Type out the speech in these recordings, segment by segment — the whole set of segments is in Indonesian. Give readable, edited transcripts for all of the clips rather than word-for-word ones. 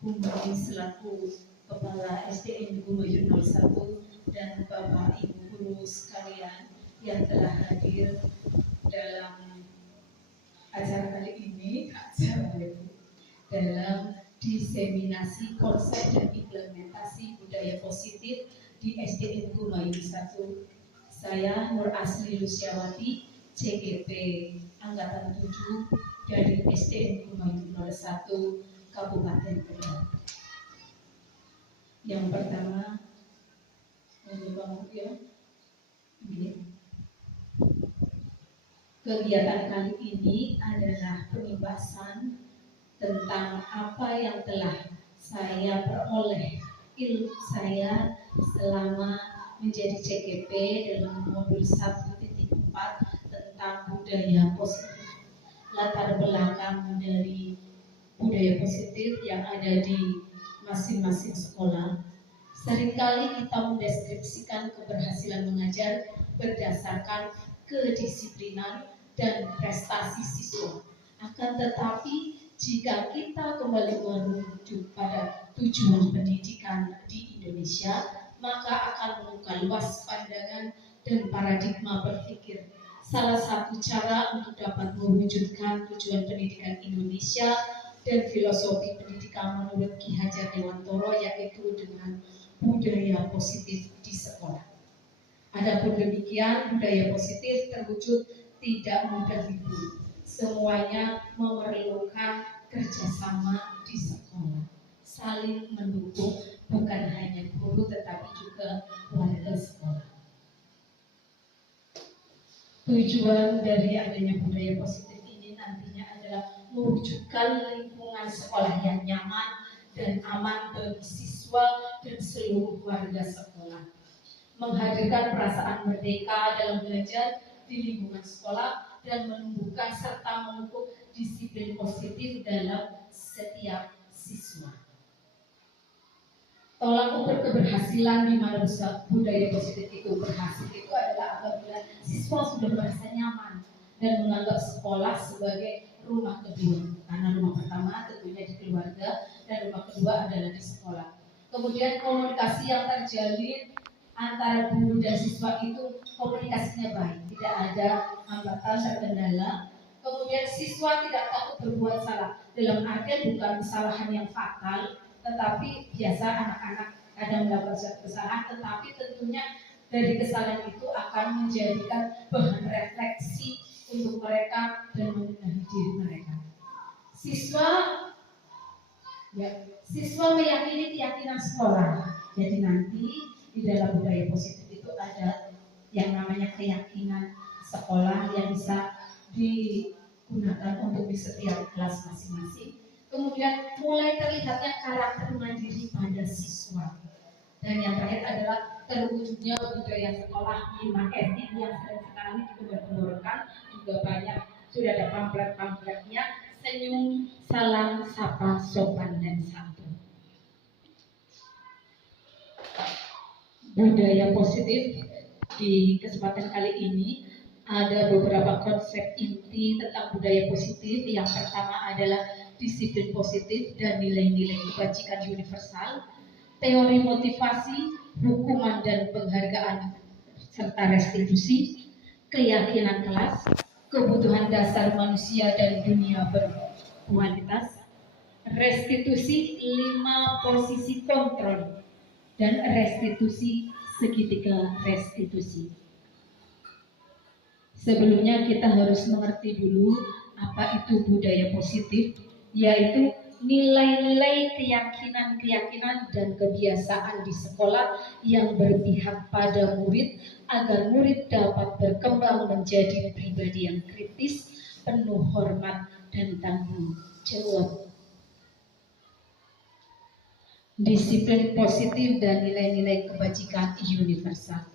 Bumi selaku Kepala SDN Bumi 01 dan Bapak Ibu guru sekalian yang telah hadir dalam acara kali ini, dalam diseminasi konsep dan implementasi budaya positif di SDN Bumi 01. Saya Nur Asli Lusiawati, CGP Angkatan 7 dari SDN Bumi 01 Kabupaten Kendal. Yang pertama, kegiatan kali ini adalah pembahasan tentang apa yang telah saya peroleh ilmu saya selama menjadi CGP dalam modul 1.4 tentang budaya positif. Latar belakang dari budaya positif yang ada di masing-masing sekolah. Seringkali kita mendeskripsikan keberhasilan mengajar berdasarkan kedisiplinan dan prestasi siswa. Akan tetapi jika kita kembali merujuk pada tujuan pendidikan di Indonesia, maka akan membuka luas pandangan dan paradigma berpikir. Salah satu cara untuk dapat mewujudkan tujuan pendidikan Indonesia dan filosofi pendidikan menurut Ki Hajar Dewantoro yaitu dengan budaya positif di sekolah. Adapun demikian, budaya positif terwujud tidak mudah itu. Semuanya memerlukan kerjasama di sekolah, saling mendukung, bukan hanya guru tetapi juga warga sekolah. Tujuan dari adanya budaya positif ini nantinya adalah mewujudkan lingkungan sekolah yang nyaman dan aman bagi siswa dan seluruh warga sekolah, menghadirkan perasaan merdeka dalam belajar di lingkungan sekolah dan menumbuhkan serta memupuk disiplin positif dalam setiap siswa. Tolak ukur keberhasilan di mana budaya positif itu berhasil itu adalah apabila siswa sudah merasa nyaman dan menganggap sekolah sebagai rumah kedua. Karena rumah pertama tentunya di keluarga dan rumah kedua adalah di sekolah. Kemudian komunikasi yang terjalin antara guru dan siswa itu komunikasinya baik, tidak ada hambatan terkendala. Kemudian siswa tidak takut berbuat salah, dalam artian bukan kesalahan yang fatal, tetapi biasa anak-anak kadang melakukan suatu kesalahan, tetapi tentunya dari kesalahan itu akan menjadikan bahan refleksi untuk mereka dan membenahi diri mereka. Siswa meyakini keyakinan sekolah. Jadi nanti di dalam budaya positif itu ada yang namanya keyakinan sekolah yang bisa digunakan untuk di setiap kelas masing-masing. Kemudian mulai terlihatnya karakter mandiri pada siswa. Dan yang terakhir adalah terwujudnya budaya sekolah 5S yang sekarang ini dikembangkan juga banyak, sudah ada pamflet-pamfletnya, senyum, salam, sapa, sopan, dan santun. Budaya positif di kesempatan kali ini ada beberapa konsep inti tentang budaya positif. Yang pertama adalah disiplin positif dan nilai-nilai kebajikan universal, teori motivasi, hukuman dan penghargaan serta restitusi, keyakinan kelas, kebutuhan dasar manusia dan dunia berkualitas, restitusi 5 posisi kontrol, dan restitusi segitiga restitusi. Sebelumnya kita harus mengerti dulu apa itu budaya positif, yaitu nilai-nilai keyakinan-keyakinan dan kebiasaan di sekolah yang berpihak pada murid agar murid dapat berkembang menjadi pribadi yang kritis, penuh hormat dan tanggung jawab. Disiplin positif dan nilai-nilai kebajikan universal.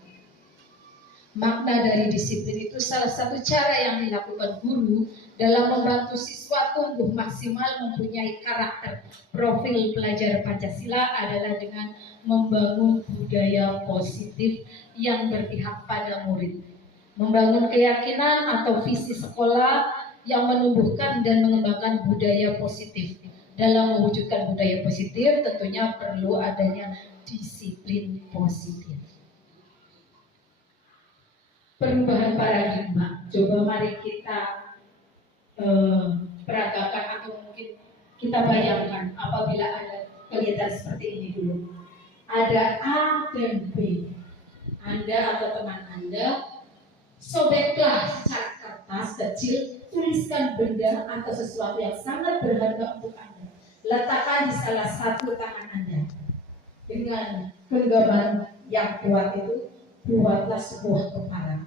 Makna dari disiplin itu salah satu cara yang dilakukan guru dalam membantu siswa tumbuh maksimal mempunyai karakter. Profil pelajar Pancasila adalah dengan membangun budaya positif yang berpihak pada murid, membangun keyakinan atau visi sekolah yang menumbuhkan dan mengembangkan budaya positif, Dalam mewujudkan budaya positif tentunya perlu adanya disiplin positif. Perubahan paradigma. Coba mari kita peragakan atau mungkin kita bayangkan apabila ada kegiatan seperti ini dulu. Ada A dan B. Anda atau teman Anda sobeklah secara kertas kecil, tuliskan benda atau sesuatu yang sangat berharga untuk Anda. Letakkan di salah satu tangan Anda. Dengan genggaman yang kuat itu, buatlah sebuah kepalan.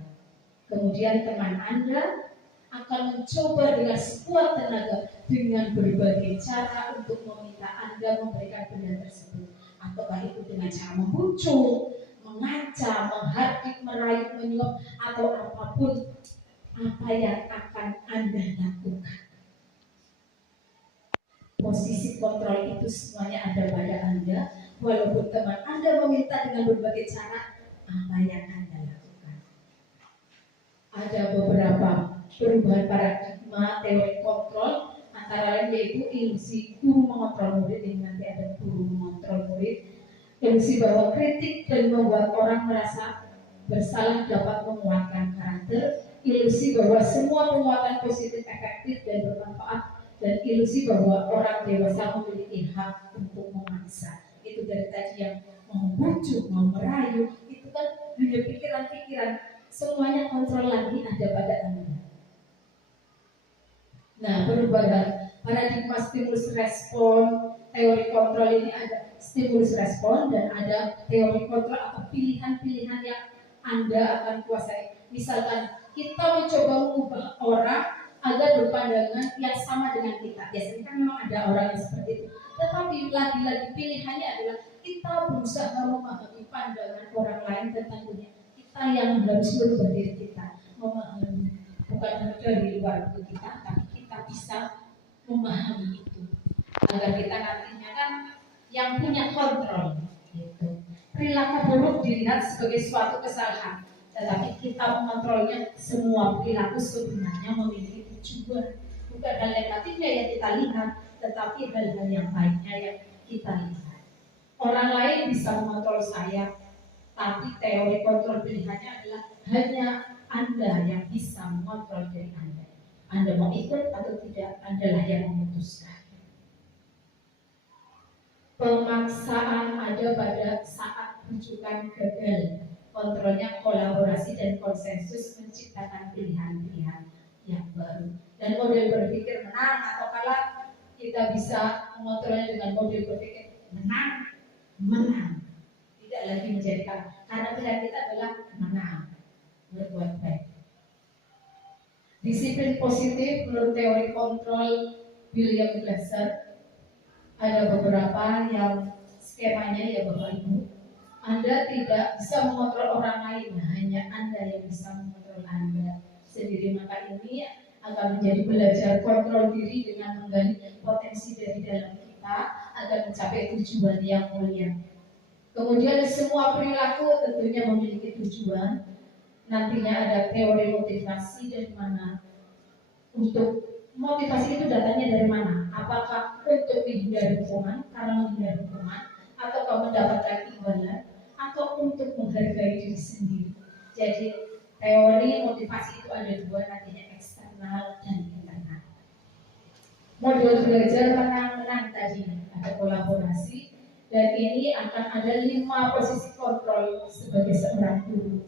Kemudian teman Anda akan mencoba dengan sekuat tenaga dengan berbagai cara untuk meminta Anda memberikan benda tersebut. Apakah itu dengan cara membujuk, mengancam, menghardik, merayu, menyuap, atau apapun apa yang akan Anda lakukan. Posisi kontrol itu semuanya ada pada Anda. Walaupun teman Anda meminta dengan berbagai cara, apa yang Anda lakukan. Ada beberapa perubahan paradigma teori kontrol, antara lain yaitu ilusi guru mengontrol murid. Ini nanti ada guru mengontrol murid. Ilusi bahwa kritik dan membuat orang merasa bersalah dapat menguatkan karakter. Ilusi bahwa semua penguatan positif efektif dan bermanfaat. Dan ilusi bahwa orang dewasa memiliki hak untuk memaksa. Itu dari tadi yang membujuk, mau merayu, itu kan hanya pikiran-pikiran. Semuanya kontrol lagi ada pada Anda. Nah, perubahan paradigma stimulus respon, teori kontrol ini ada stimulus respon dan ada teori kontrol atau pilihan-pilihan yang Anda akan kuasai. Misalkan kita mencoba mengubah orang agar berpandangan yang sama dengan kita. Biasanya kan memang ada orang yang seperti itu. Tetapi lagi-lagi pilihannya adalah kita berusaha memahami pandangan orang lain tentang dunia. Kita yang harus berubah diri kita, memahami bukan hanya dari luar itu kita, tapi kita bisa memahami itu agar kita nantinya kan yang punya kontrol. Gitu. Perilaku buruk dilihat sebagai suatu kesalahan, tetapi kita mengontrolnya. Semua perilaku sebenarnya memiliki tujuan, bukan hal negatifnya yang kita lihat, tetapi hal-hal yang baiknya yang kita lihat. Orang lain bisa mengontrol saya, tapi teori kontrol pilihannya adalah hanya Anda yang bisa mengontrol diri Anda. Anda mau ikut atau tidak, Anda lah yang memutuskan. Pemaksaan ada pada saat rujukan gagal. Kontrolnya kolaborasi dan konsensus menciptakan pilihan-pilihan yang baru. Dan model berpikir menang atau kalah, kita bisa mengontrolnya dengan model berpikir menang, menang. Tidak lagi menjadi kalah. Karena pilihan kita adalah menang, berbuat baik. Disiplin positif menurut teori kontrol William Glasser ada beberapa yang skemanya ya Bapak Ibu. Anda tidak bisa mengontrol orang lain, hanya Anda yang bisa mengontrol Anda sendiri. Maka ini akan menjadi belajar kontrol diri dengan menggali potensi dari dalam kita agar mencapai tujuan yang mulia. Kemudian semua perilaku tentunya memiliki tujuan. Nantinya ada teori motivasi dari mana. Untuk motivasi itu datanya dari mana? Apakah untuk menghindari hukuman, karena menghindari hukuman, atau mendapatkan imbalan, atau untuk menghargai diri sendiri. Jadi teori motivasi itu ada dua, nantinya eksternal dan internal. Modul belajar menang-menang tadi ada kolaborasi, dan ini akan ada 5 posisi kontrol sebagai seorang guru.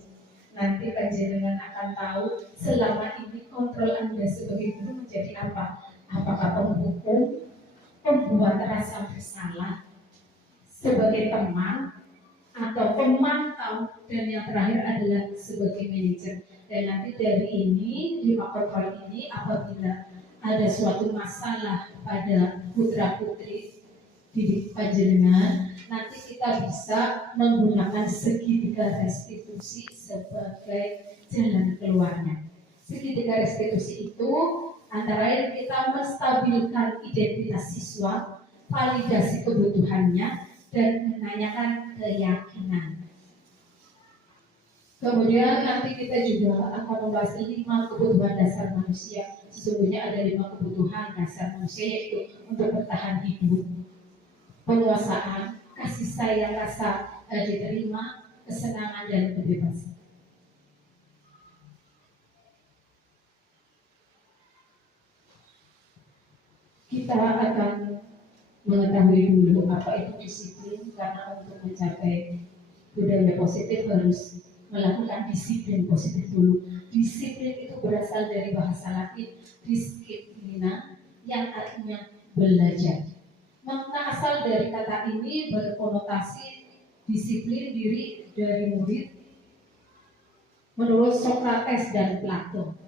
Nanti panjenengan akan tahu selama ini kontrol Anda sebagai guru menjadi apa? Apakah penghukum, pembuat rasa bersalah, sebagai teman, atau pemantau, dan yang terakhir adalah sebagai manajer. Dan nanti dari ini 5 kontrol ini, apabila ada suatu masalah pada putra putri didik panjenengan, nanti kita bisa menggunakan segitiga restitusi sebagai jalan keluarnya. Segitiga restitusi itu antara lain kita menstabilkan identitas siswa, validasi kebutuhannya, dan menanyakan keyakinan. Kemudian nanti kita juga akan membahas 5 kebutuhan dasar manusia. Sesungguhnya ada 5 kebutuhan dasar manusia, yaitu untuk bertahan hidup, penguasaan, kasih sayang, rasa diterima, kesenangan, dan kebebasan. Kita akan mengetahui dulu apa itu disiplin, karena untuk mencapai budaya positif harus melakukan disiplin positif dulu. Disiplin itu berasal dari bahasa Latin disciplina, yang artinya belajar. Makna asal dari kata ini berkonotasi disiplin diri dari murid menurut Socrates dan Plato.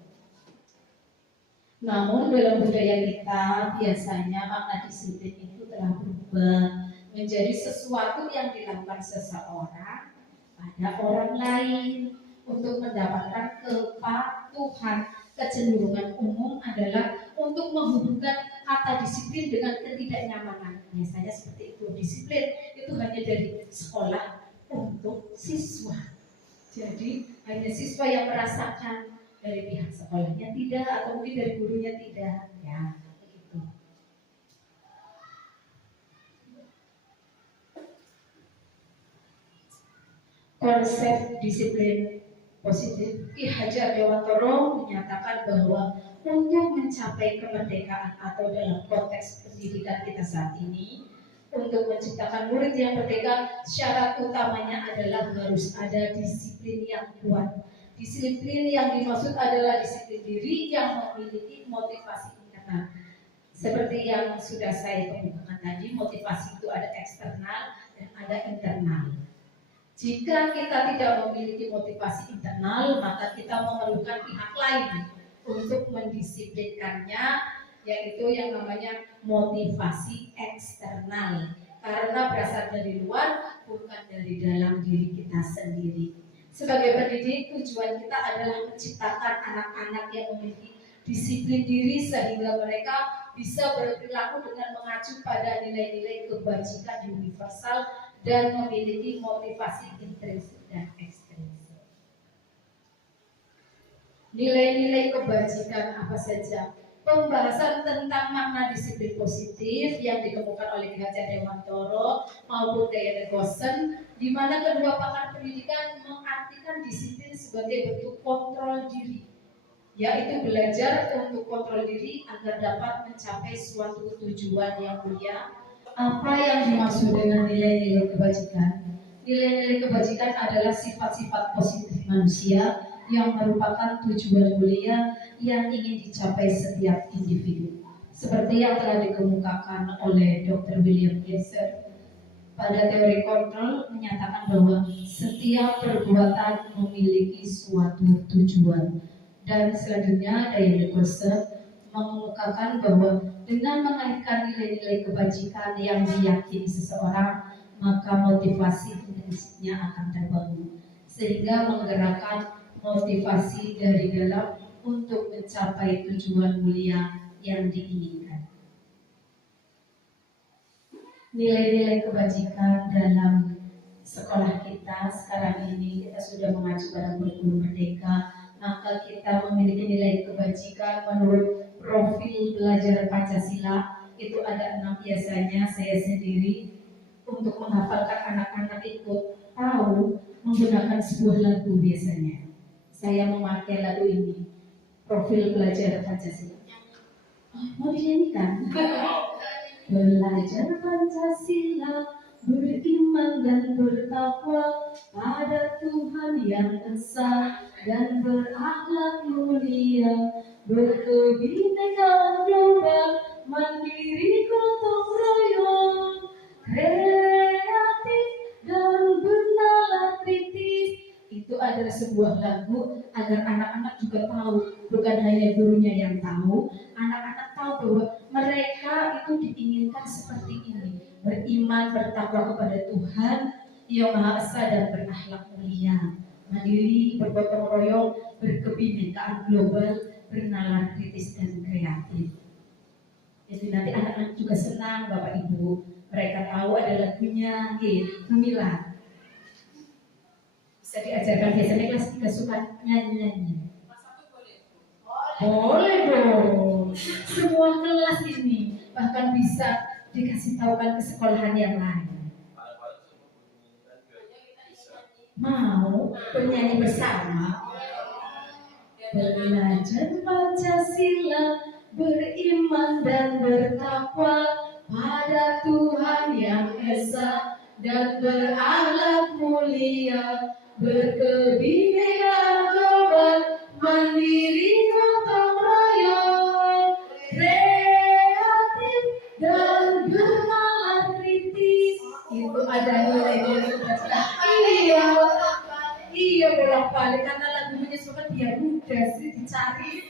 Namun dalam budaya kita biasanya makna disiplin itu telah berubah menjadi sesuatu yang dilakukan seseorang pada orang lain untuk mendapatkan kepatuhan. Kecenderungan umum adalah untuk menghubungkan kata disiplin dengan ketidaknyamanan. Biasanya seperti itu. Disiplin itu hanya dari sekolah untuk siswa. Jadi hanya siswa yang merasakan, dari pihak sekolahnya tidak, atau mungkin dari gurunya tidak, ya begitu. Konsep disiplin positif, Ki Hajar Dewantoro menyatakan bahwa untuk mencapai kemerdekaan atau dalam konteks pendidikan kita saat ini, untuk menciptakan murid yang merdeka, syarat utamanya adalah harus ada disiplin yang kuat. Disiplin yang dimaksud adalah disiplin diri yang memiliki motivasi internal. Seperti yang sudah saya kemukakan tadi, motivasi itu ada eksternal dan ada internal. Jika kita tidak memiliki motivasi internal, maka kita memerlukan pihak lain untuk mendisiplinkannya, yaitu yang namanya motivasi eksternal. Karena berasal dari luar, bukan dari dalam diri kita sendiri. Sebagai pendidik, tujuan kita adalah menciptakan anak-anak yang memiliki disiplin diri sehingga mereka bisa berperilaku dengan mengacu pada nilai-nilai kebajikan universal dan memiliki motivasi intrinsik dan ekstrinsik. Nilai-nilai kebajikan apa saja? Pembahasan tentang makna disiplin positif yang ditemukan oleh Ki Hajar Dewantoro maupun Diana Gossen, di mana kedua pakar pendidikan mengartikan disiplin sebagai bentuk kontrol diri, yaitu belajar untuk kontrol diri agar dapat mencapai suatu tujuan yang mulia. Apa yang dimaksud dengan nilai-nilai kebajikan? Nilai-nilai kebajikan adalah sifat-sifat positif manusia yang merupakan tujuan mulia yang ingin dicapai setiap individu. Seperti yang telah dikemukakan oleh Dr. William Glasser pada teori kontrol, menyatakan bahwa setiap perbuatan memiliki suatu tujuan. Dan selanjutnya Diana Glasser mengemukakan bahwa dengan mengaitkan nilai-nilai kebajikan yang diyakini seseorang, maka motivasi intrinsiknya akan terbangun, sehingga menggerakkan motivasi dari dalam untuk mencapai tujuan mulia yang diinginkan. Nilai-nilai kebajikan dalam sekolah kita sekarang ini, kita sudah mengacu pada kurikulum merdeka, maka kita memiliki nilai kebajikan menurut profil belajar Pancasila. Itu ada 6 biasanya. Saya sendiri untuk menghafalkan anak-anak ikut tahu menggunakan sebuah lagu biasanya. Saya memakai lagu ini, profil belajar Pancasila. Mau dinyanyikan? Belajar Pancasila, beriman dan bertakwa pada Tuhan yang esa dan berakhlak mulia, berkebinekaan global, mandiri gotong royong, kreatif dan bernalar kritis. Itu adalah sebuah lagu agar anak-anak juga tahu, bukan hanya gurunya yang tahu, anak-anak tahu bahwa mereka itu diinginkan seperti ini, beriman, bertakwa kepada Tuhan yang Maha Esa dan berakhlak mulia, mandiri, bergotong royong, berkebinekaan global, bernalar kritis dan kreatif. Jadi nanti anak-anak juga senang, Bapak Ibu, mereka tahu ada lagunya, Mila. Saya diajarkan biasanya kelas 3 suka nyanyi-nyanyi. Boleh dong. Semua kelas ini bahkan bisa dikasih tahukan ke sekolahan yang lain. Mau bernyanyi bersama? Belajar Pancasila, beriman dan bertakwa pada Tuhan yang Esa dan berakhlak mulia, berkebinekaan global, mandiri gotong royong, kreatif dan bernalar kritis. Itu ada nilai-nilai iya bolak-balik karena lagunya suka biar mudah sih dicari.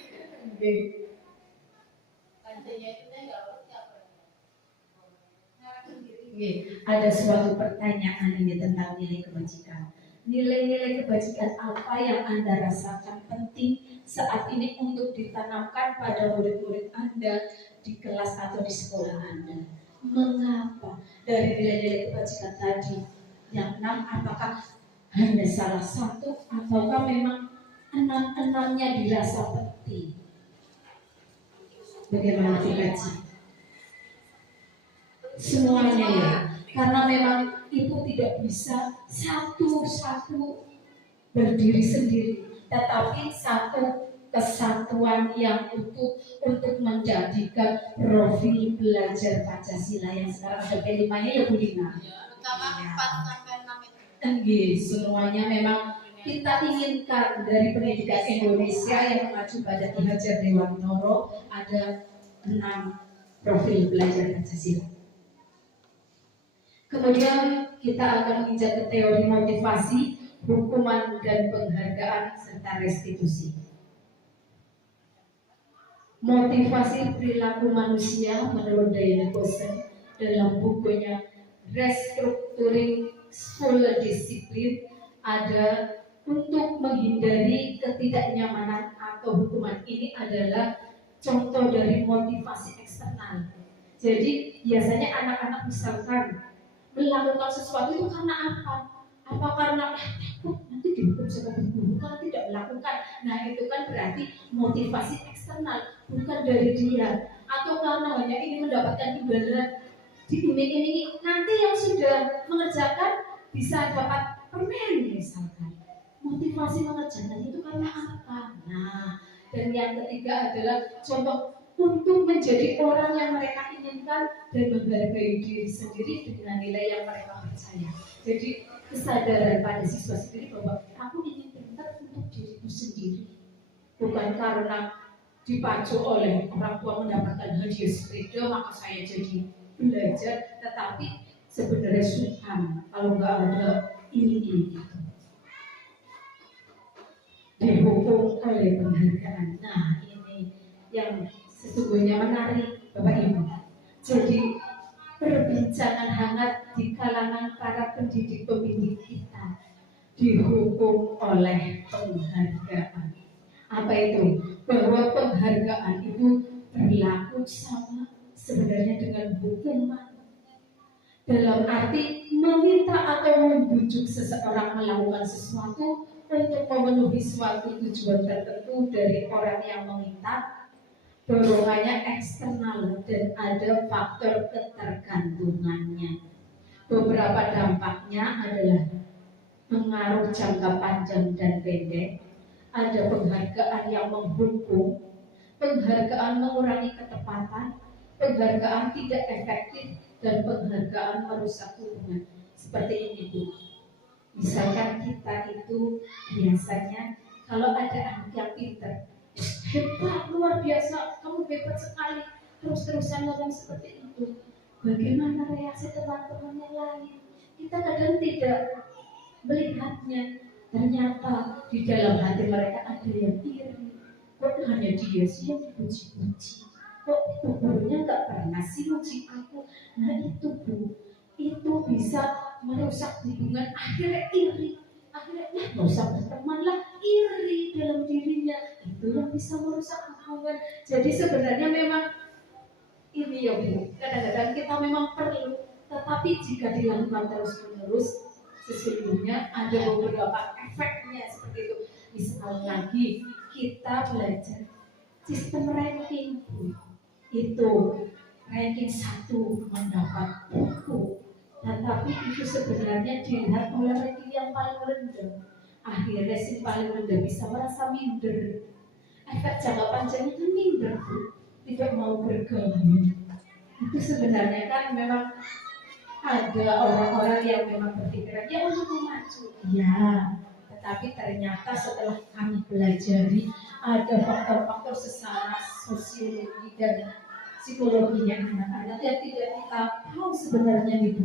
Ada suatu pertanyaan ini tentang nilai kebajikan. Nilai-nilai kebajikan apa yang Anda rasakan penting saat ini untuk ditanamkan pada murid-murid Anda di kelas atau di sekolah Anda? Mengapa? Dari nilai-nilai kebajikan tadi yang 6, apakah hanya salah satu ataukah memang 6-6-nya dirasa penting? Bagaimana dikaji? Semuanya ya, karena memang itu tidak bisa satu-satu berdiri sendiri, tetapi satu kesatuan yang utuh untuk menjadikan profil belajar Pancasila yang sekarang ada kelimanya ya Bu Lina. Semuanya memang kita inginkan dari pendidikan Indonesia yang mengacu pada Ki Hajar Dewantoro ada 6 profil belajar Pancasila. Kemudian kita akan menginjak ke teori motivasi, hukuman dan penghargaan serta restitusi. Motivasi perilaku manusia menurut Diana Kosen dalam bukunya Restructuring School Discipline ada untuk menghindari ketidaknyamanan atau hukuman. Ini adalah contoh dari motivasi eksternal. Jadi biasanya anak-anak misalkan melakukan sesuatu itu karena apa? Apa karena takut nanti dihukum sebagai guru kalau tidak melakukan? Nah itu kan berarti motivasi eksternal, bukan dari dia. Atau karena hanya ingin mendapatkan imbalan, diiming-imingi nanti yang sudah mengerjakan bisa dapat permen misalkan. Motivasi mengerjakan itu karena apa? Nah, dan yang ketiga adalah contoh untuk menjadi orang yang mereka inginkan dan menghargai diri sendiri dengan nilai yang mereka percaya. Jadi kesadaran pada siswa sendiri bahwa aku ingin pintar untuk diriku sendiri, bukan karena dipacu oleh orang tua mendapatkan hadiah sepeda maka saya jadi belajar, tetapi sebenarnya Tuhan kalau nggak ada ini dihukum oleh penghargaan. Nah ini yang sesungguhnya menarik Bapak Ibu. Jadi perbincangan hangat di kalangan para pendidik pembimbing kita dihukum oleh penghargaan. Apa itu? Bahwa penghargaan itu berlaku sama sebenarnya dengan hukuman. Dalam arti meminta atau membujuk seseorang melakukan sesuatu untuk memenuhi suatu tujuan tertentu dari orang yang meminta, dorongannya eksternal dan ada faktor ketergantungannya. Beberapa dampaknya adalah pengaruh jangka panjang dan pendek, ada penghargaan yang menghukum, penghargaan mengurangi ketepatan, penghargaan tidak efektif, dan penghargaan merusak hubungan. Seperti ini Bu. Misalkan kita itu biasanya kalau ada anak yang pintar, hebat, luar biasa, kamu hebat sekali, terus-terusan ngomong seperti itu. Bagaimana reaksi teman-teman yang lain? Kita kadang tidak melihatnya. Ternyata di dalam hati mereka ada yang iri. Kok hanya dia sih yang dipuji-puji? Kok itu gurunya nggak pernah sih muji aku? Nah itu Bu, itu bisa merusak hubungan, akhirnya iri, akhirnya nggak usah berteman lah, iri dalam dirinya, itu yang bisa merusak hubungan. Jadi sebenarnya memang ini ya Bu, kadang-kadang kita memang perlu, tetapi jika dilakukan terus-menerus Sesungguhnya ada beberapa efeknya seperti itu. Misal lagi kita belajar sistem ranking itu ranking 1 mendapat buku, tetapi itu sebenarnya dilihat oleh ranking yang paling rendah. Akhirnya si paling rendah bisa merasa minder. Efek jangka panjangnya itu minder, tidak mau bergaul. Itu sebenarnya kan memang ada orang-orang yang memang berpikiran ya untuk maju, ya. Tetapi ternyata setelah kami pelajari ada faktor-faktor secara sosiologi dan psikologinya anak-anak yang tidak kita tahu sebenarnya itu.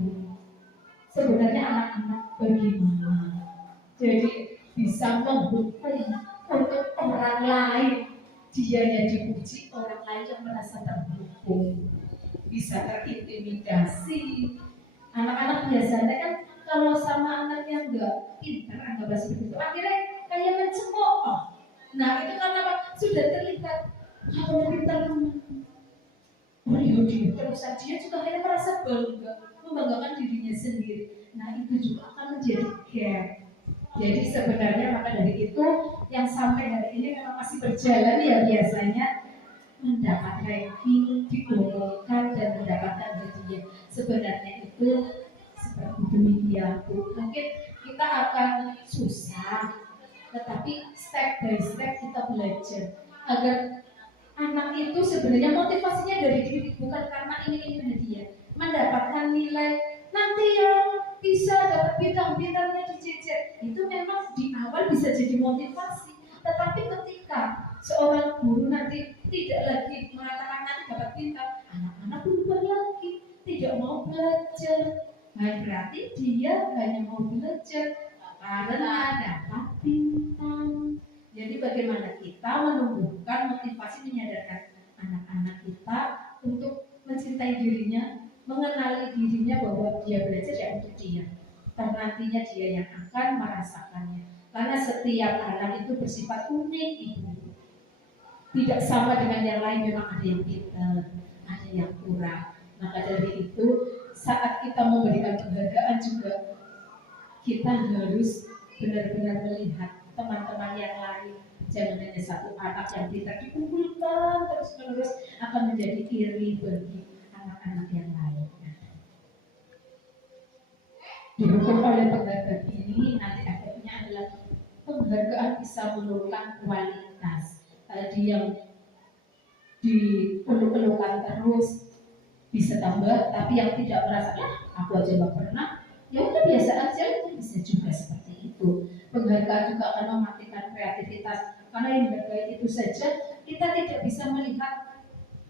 Sebenarnya anak-anak bagaimana? Jadi bisa membukti untuk orang lain, dianya dipuji, orang lain yang merasa terhubung, bisa terintimidasi. Anak-anak biasanya kan kalau sama anak yang enggak pintar, anggaplah seperti itu, akhirnya kayak mencemooh. Nah itu karena apa? Sudah terlihat kalau pintar dia terusan dia juga akhirnya merasa bangga, membanggakan dirinya sendiri. Nah itu juga akan menjadi gap. Jadi sebenarnya maka dari itu yang sampai hari ini memang masih berjalan ya biasanya mendapat ranking, diumumkan dan mendapatkan hadiah. Sebenarnya itu seperti demikian. Mungkin kita akan susah, tetapi step by step kita belajar agar anak itu sebenarnya motivasinya dari diri, bukan karena ini hadiah, mendapatkan nilai nanti yang bisa dapat bintang-bintangnya dicecer. Itu memang di awal bisa jadi motivasi, tetapi ketika seorang guru nanti tidak lagi mengatakan nanti dapat bintang, anak-anak berubah lagi, tidak mau belajar. Nah, berarti dia hanya mau belajar karena dapat bintang. Jadi bagaimana kita menumbuhkan motivasi, menyadarkan anak-anak kita untuk mencintai dirinya, mengenali dirinya bahwa dia belajar ya untuk dia, dan nantinya dia yang akan merasakannya. Karena setiap anak itu bersifat unik, ibu. Tidak sama dengan yang lain, memang ada yang pintar, ada yang kurang. Maka dari itu, saat kita memberikan penghargaan juga, kita harus benar-benar melihat teman-teman yang lain. Jangan hanya satu anak yang pintar dikumpulkan terus-menerus, akan menjadi iri bagi anak-anak yang lain. Didukung oleh penghargaan ini, nanti efeknya adalah penghargaan bisa menurunkan kualitas. Tadi yang diperlukan terus bisa tambah, tapi yang tidak merasa aku aja nggak pernah, ya udah biasa aja, itu bisa juga seperti itu. Penghargaan juga akan mematikan kreativitas, karena yang menghargai itu saja kita tidak bisa melihat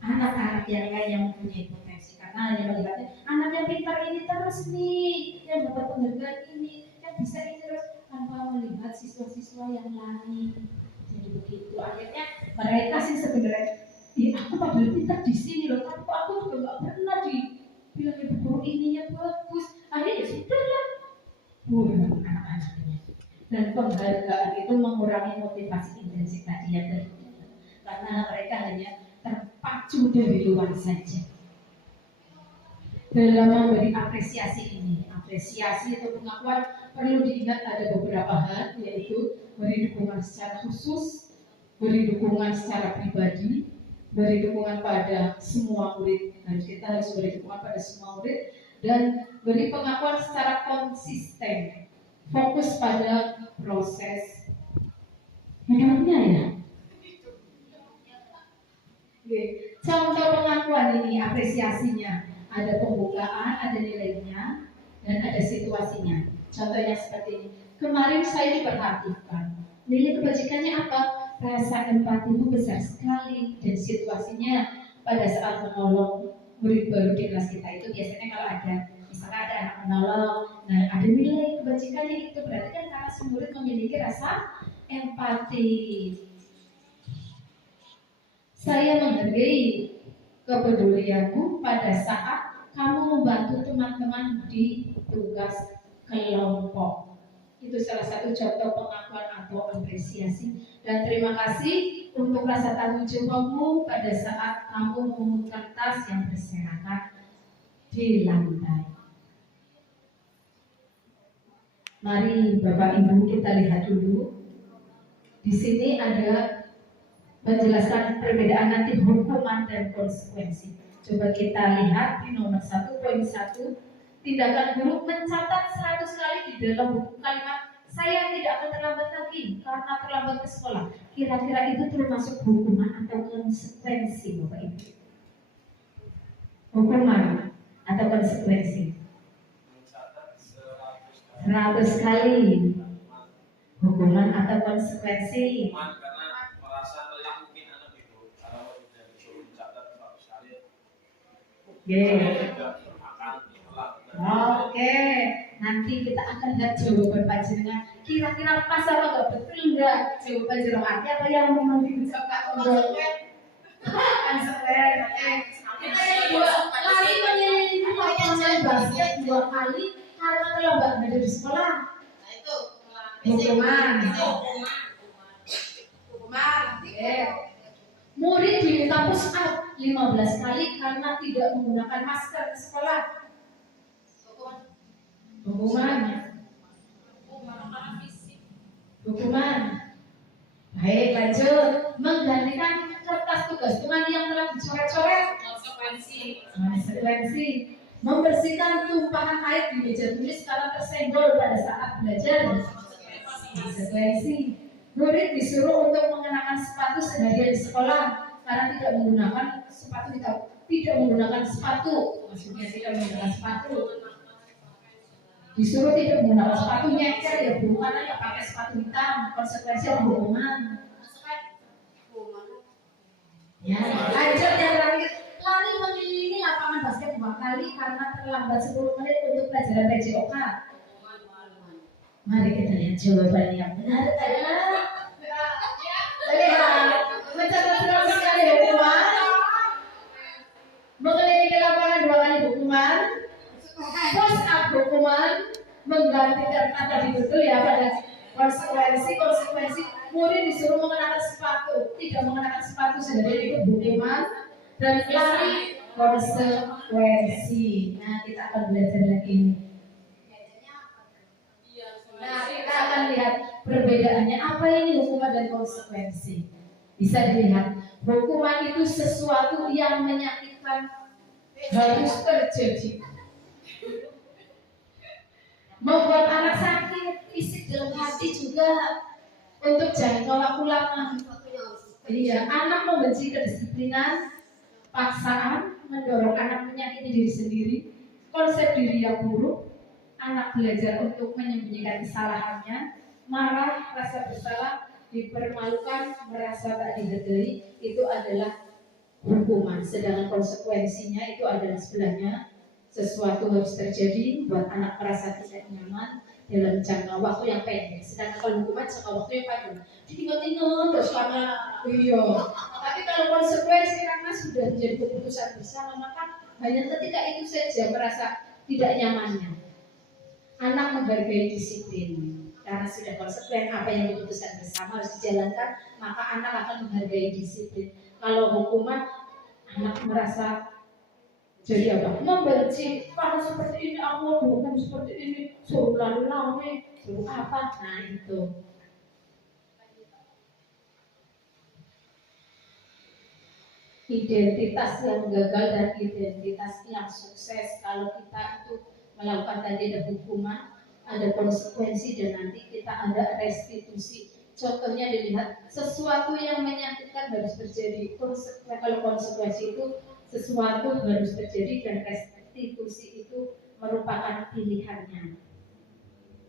anak-anak yang lain yang mempunyai potensi, karena hanya melihatnya anak yang pintar ini terus nih yang dapat penghargaan ini, yang bisa ini terus, tanpa melihat siswa-siswa yang lain. Jadi begitu, akhirnya mereka sih sebenarnya aku padahal pintar di sini loh, tapi aku juga nggak pernah dibilang ibu guru ininya bagus. Akhirnya ya sudah lah, buang anak-anaknya. Dan penghargaan itu mengurangi motivasi intensif tadi ya, karena mereka hanya terpacu dari luar saja. Dalam memberi apresiasi ini, apresiasi atau pengakuan perlu diingat ada beberapa hal, yaitu beri dukungan secara khusus, beri dukungan secara pribadi, beri dukungan pada semua murid. Kita harus beri dukungan pada semua murid, dan beri pengakuan secara konsisten, fokus pada proses hidupnya ya. Oke. Contoh pengakuan ini, apresiasinya ada pembukaan, ada nilainya, dan ada situasinya. Contohnya seperti ini. Kemarin saya diperhatikan. Nilai kebajikannya apa? Rasa empatimu besar sekali, dan situasinya pada saat menolong murid baru di kelas kita itu biasanya kalau ada misalnya ada anak menolong, nah ada nilai kebajikannya, itu berarti kan karena si murid memiliki rasa empati. Saya menghargai kepedulianmu pada saat kamu membantu teman-teman di tugas kelompok. Itu salah satu contoh pengakuan atau apresiasi. Dan terima kasih untuk rasa tanggung jawabmu pada saat kamu memungut tas yang berserakan di lantai. Mari Bapak Ibu kita lihat dulu. Di sini ada menjelaskan perbedaan nanti hukuman dan konsekuensi. Coba kita lihat di nomor 1.1, tindakan guru mencatat 100 kali di dalam buku kalimat saya tidak akan terlambat lagi karena terlambat ke sekolah. Kira-kira itu termasuk hukuman atau konsekuensi, Bapak Ibu? Hukuman atau konsekuensi? 100 kali. Hukuman atau konsekuensi? Hukuman karena merasa mungkin anak itu kalau sudah disuruh mencatat 100 kali. Oke, nanti kita akan lihat jawaban panjenengan. Kira-kira pas apa enggak betul enggak jawaban jeroannya apa yang mau diucapkan oleh konsekuen? Kita yang dua kali mengelilingi lapangan basket 2 kali karena terlambat belajar di sekolah. Nah itu hukuman. Murid diminta push up 15 kali karena tidak menggunakan masker ke sekolah. Hukuman. Baik, lanjut. Menggantikan kertas tugas teman yang telah dicoret-coret. Konsekuensi. Membersihkan tumpahan air di meja tulis karena tersenggol pada saat belajar. Konsekuensi. Murid disuruh untuk mengenakan sepatu seharian di sekolah karena tidak menggunakan sepatu. Maksudnya tidak menggunakan sepatu. Disuruh tidak menggunakan sepatu nyeker ya Bu, karena nggak pakai sepatu hitam. Konsekuensinya hukuman. Ya, lanjut yang terakhir. Lari mengelilingi lapangan basket 2 kali karena terlambat 10 menit untuk pelajaran PJOK. Mari kita lihat jawaban yang benar adalah lihat mencatat 100 kali hukuman, mengelilingi lapangan 2 kali hukuman, push up hukuman, menggantikan tadi betul ya pada konsekuensi murid disuruh mengenakan sepatu, tidak mengenakan sepatu sendiri itu hukuman, dan lari konsekuensi. Nah kita akan belajar lagi ini. Nah kita akan lihat perbedaannya apa ini hukuman dan konsekuensi. Bisa dilihat hukuman itu sesuatu yang menyakitkan harus terjadi, membuat anak sakit fisik dalam hati juga untuk jangka waktu lama. Iya, anak membenci kedisiplinan, paksaan, mendorong anak menyakiti diri sendiri, konsep diri yang buruk, anak belajar untuk menyembunyikan kesalahannya, marah, rasa bersalah, dipermalukan, merasa tak dihargai, itu adalah hukuman. Sedangkan konsekuensinya itu adalah sebelahnya, sesuatu harus terjadi buat anak merasa tidak nyaman dalam jangka waktu yang pendek. Sedangkan kalau hukuman jangka waktu yang panjang, ditinggal-tinggal terus karena iya. Tapi kalau konsekuensi karena sudah menjadi keputusan bersama, maka hanya ketika itu saja merasa tidak nyamannya. Anak menghargai disiplin karena sudah konsekuen apa yang diputuskan bersama harus dijalankan, maka anak akan menghargai disiplin. Kalau hukuman, anak merasa jadi apa? Membenci, kalau seperti ini aku dihukum seperti ini, suruh lalu-lalu, suruh apa? Nah itu. Identitas yang gagal dan identitas yang sukses. Kalau kita itu melakukan tadi ada hukuman, ada konsekuensi, dan nanti kita ada restitusi. Contohnya dilihat sesuatu yang menyakitkan harus terjadi. Kalau konsekuensi itu sesuatu harus terjadi dan restitusi itu merupakan pilihannya.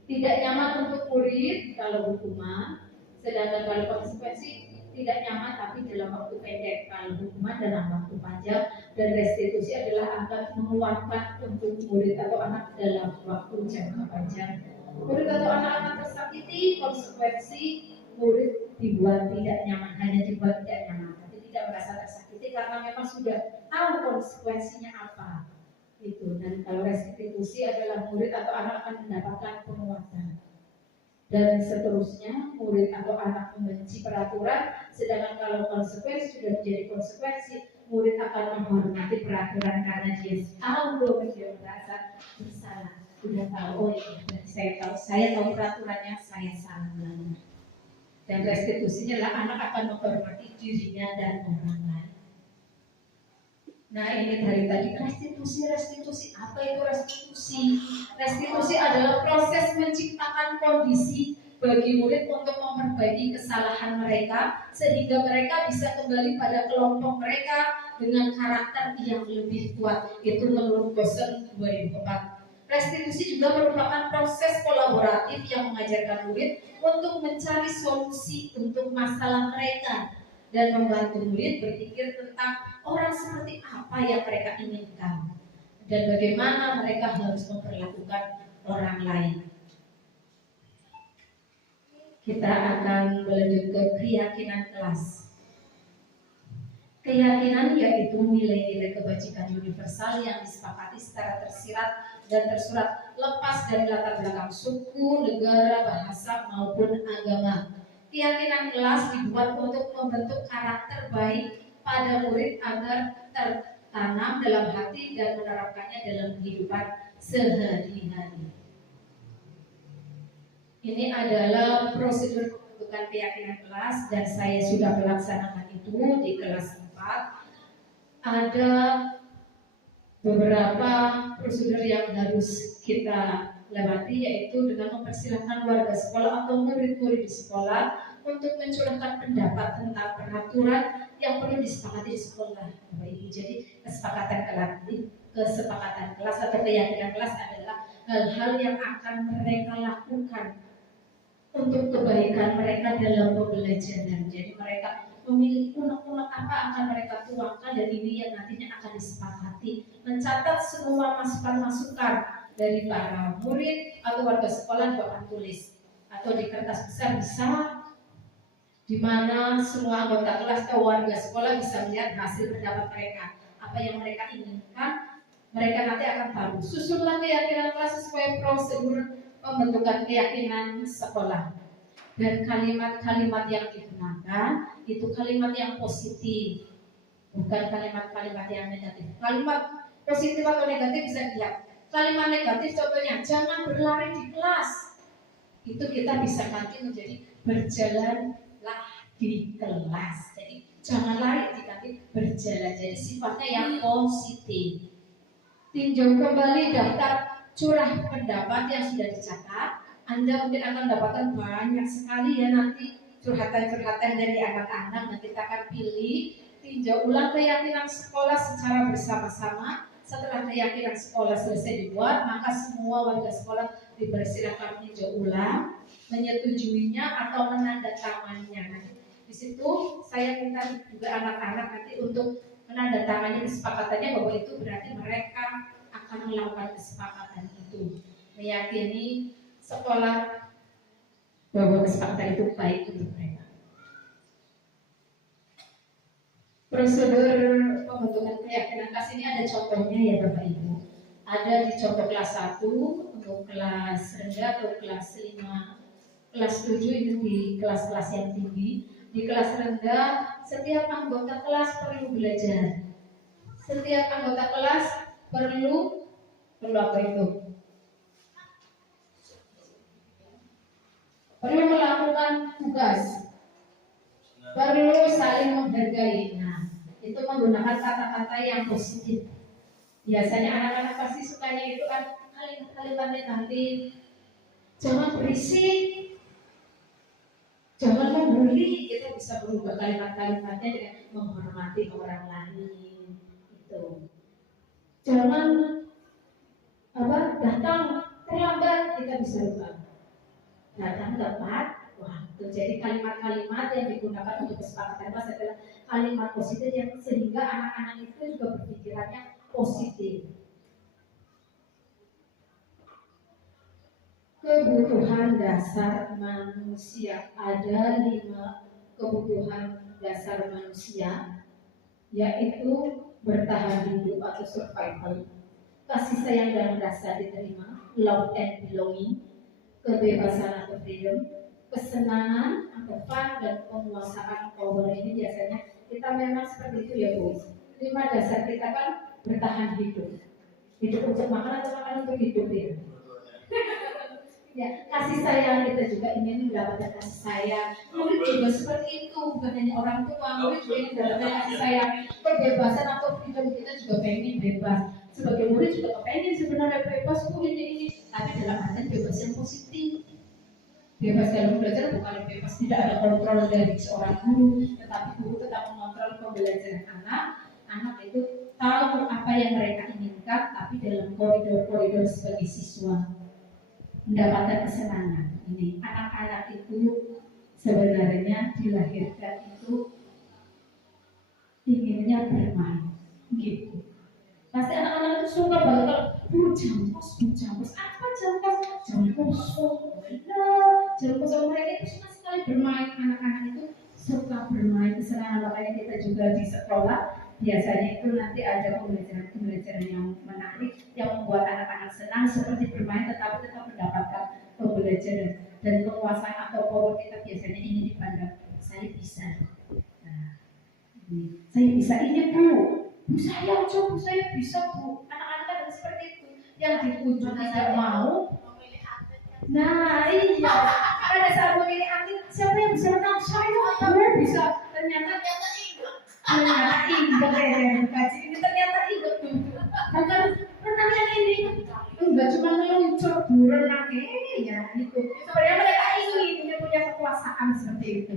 Tidak nyaman untuk murid kalau hukuman, sedangkan kalau konsekuensi tidak nyaman tapi dalam waktu pendek. Kalau hukuman dalam waktu panjang, dan restitusi adalah akan menguatkan untuk murid atau anak dalam waktu jangka panjang. Murid atau anak-anak tersakiti, konsekuensi murid dibuat tidak nyaman, hanya dibuat tidak nyaman, tapi tidak merasa tersakiti karena memang sudah tahu konsekuensinya apa. Itu. Dan kalau restitusi adalah murid atau anak akan mendapatkan penguatan. Dan seterusnya, murid atau anak membenci peraturan, sedangkan kalau konsekuensi sudah menjadi konsekuensi, murid akan menghormati peraturan karena dia tahu bahwa dia merasa bersalah, sudah tahu oh ya saya tahu peraturannya, saya salah melanggar. Dan restitusinya adalah anak akan menghormati dirinya dan orang lain. Nah ini dari tadi restitusi. Apa itu restitusi? Restitusi adalah proses menciptakan kondisi bagi murid untuk memperbaiki kesalahan mereka sehingga mereka bisa kembali pada kelompok mereka dengan karakter yang lebih kuat. Itu menurut Gosen 2004. Restitusi juga merupakan proses kolaboratif yang mengajarkan murid untuk mencari solusi untuk masalah mereka dan membantu murid berpikir tentang orang seperti apa yang mereka inginkan dan bagaimana mereka harus memperlakukan orang lain. Kita akan melanjut ke keyakinan kelas. Keyakinan yaitu nilai-nilai kebajikan universal yang disepakati secara tersirat dan tersurat lepas dari latar belakang suku, negara, bahasa maupun agama. Keyakinan kelas dibuat untuk membentuk karakter baik pada murid agar tertanam dalam hati dan menerapkannya dalam kehidupan sehari-hari. Ini adalah prosedur pembentukan keyakinan kelas dan saya sudah melaksanakan itu di kelas 4. Ada beberapa prosedur yang harus kita lewati, yaitu dengan mempersilahkan warga sekolah atau murid-murid di sekolah untuk mencurahkan pendapat tentang peraturan yang perlu disepakati di sekolah. Bapak Ibu, jadi kesepakatan kelas atau keyakinan kelas adalah hal-hal yang akan mereka lakukan untuk kebaikan mereka dalam pembelajaran. Jadi mereka memiliki unek-unek apa akan mereka tuangkan dan ini yang nantinya akan disepakati. Mencatat semua masukan-masukan dari para murid atau warga sekolah di papan tulis atau di kertas besar bisa, di mana semua anggota kelas atau warga sekolah bisa melihat hasil pendapat mereka, apa yang mereka inginkan. Mereka nanti akan tahu. Susunlah keyakinan kelas sesuai prosedur pembentukan keyakinan sekolah. Dan kalimat-kalimat yang digunakan itu kalimat yang positif, bukan kalimat-kalimat yang negatif. Kalimat positif atau negatif bisa dilihat. Kalimat negatif contohnya jangan berlari di kelas. Itu kita bisa ganti menjadi berjalanlah di kelas. Jadi jangan lari, diganti berjalan. Jadi sifatnya yang positif. Tinjau kembali daftar curah pendapat yang sudah dicatat. Anda mungkin akan mendapatkan banyak sekali ya nanti curhatan-curhatan dari anak-anak. Nanti kita akan pilih, tinjau ulang keyakinan sekolah secara bersama-sama. Setelah keyakinan sekolah selesai dibuat, maka semua warga sekolah dipersilakan tinjau ulang, menyetujuinya atau menandatanganinya. Nanti di situ saya minta juga anak-anak nanti untuk menandatangani kesepakatannya, bahwa itu berarti mereka akan melakukan kesepakatan itu, meyakini sekolah bahwa kesepakatan itu baik untuk mereka. Prosedur pembentukan keyakinan kelas ini ada contohnya ya Bapak Ibu. Ada di contoh kelas 1 untuk kelas rendah atau kelas 5, kelas 7 itu di kelas-kelas yang tinggi. Di kelas rendah setiap anggota kelas perlu belajar. Setiap anggota kelas perlu apa itu? Perlu melakukan tugas, perlu saling menghargai. Nah, itu menggunakan kata-kata yang positif. Biasanya anak-anak pasti sukanya itu kan kalimat-kalimatnya nanti jangan berisik, jangan membuli. Kita bisa berubah kalimat-kalimatnya dengan menghormati orang lain. Itu. Jangan datang terlambat, kita bisa ubah. Datang tepat waktu. Jadi kalimat-kalimat yang digunakan untuk kesepakatan kelas adalah kalimat positif yang sehingga anak-anak itu juga berpikirannya positif. Kebutuhan dasar manusia, ada 5 kebutuhan dasar manusia, yaitu bertahan hidup atau survival, kasih sayang dan rasa diterima, love and belonging, kebebasan atau freedom, kesenangan atau fun, dan penguasaan power. Ini biasanya kita memang seperti itu ya Bu. 5 dasar kita kan bertahan hidup. Hidup untuk makan atau makan untuk hidup ya? Ya, kasih sayang kita juga ingin mendapatkan kasih sayang. Murid juga seperti itu, bukan hanya orang tua. Murid juga ingin mendapatkan kasih sayang. Kebebasan atau freedom kita juga pengen bebas. Sebagai murid juga pengen sebenarnya bebas ini. Tapi dalam artian bebas yang positif. Bebas dalam belajar bukan bebas tidak ada kontrol dari seorang guru, tetapi guru tetap mengontrol pembelajaran anak. Anak itu tahu apa yang mereka inginkan, tapi dalam koridor-koridor sebagai siswa mendapatkan kesenangan. Ini anak-anak itu sebenarnya dilahirkan itu inginnya bermain, gitu. Pasti anak-anak itu suka banget kalau jampos. Apa jampos? Jampos mereka itu suka sekali bermain. Anak-anak itu suka bermain, kesenangan. Makanya kita juga di sekolah biasanya itu nanti ada pembelajaran yang menarik yang membuat anak-anak senang seperti bermain tetapi tetap mendapatkan pembelajaran dan penguasaan atau power kita biasanya ini dipandang saya bisa. Nah, saya bisa ini bu saya bisa bu. Anak-anak kan seperti itu yang dituju tidak mau. Nah iya, pada saat memilih atlet siapa yang bisa menang saya bisa ternyata ingat kaji ini ternyata ingat tuh bukan renang yang ini enggak cuma meluncur renang ya itu sebenarnya mereka ingin punya kekuasaan seperti itu.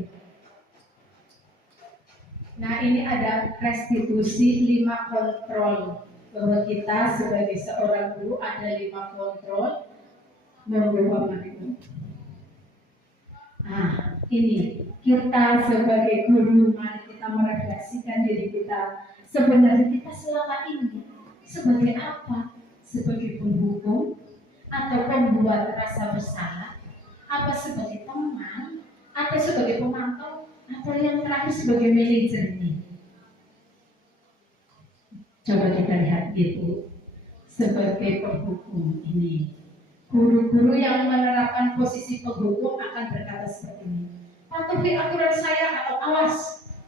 Nah ini ada restitusi 5 kontrol bahwa kita sebagai seorang guru ada 5 kontrol membawa itu. Nah ini kita sebagai guru mari kita merefleksikan diri kita. Sebenarnya kita selama ini sebagai apa? Sebagai penghukum atau pembuat rasa bersalah? Apa sebagai teman? Atau sebagai pemantau? Atau yang terakhir sebagai manajer nih? Coba kita lihat itu sebagai penghukum ini. Guru-guru yang menerapkan posisi penghukum akan berkata seperti ini. Patuhi aturan saya atau awas,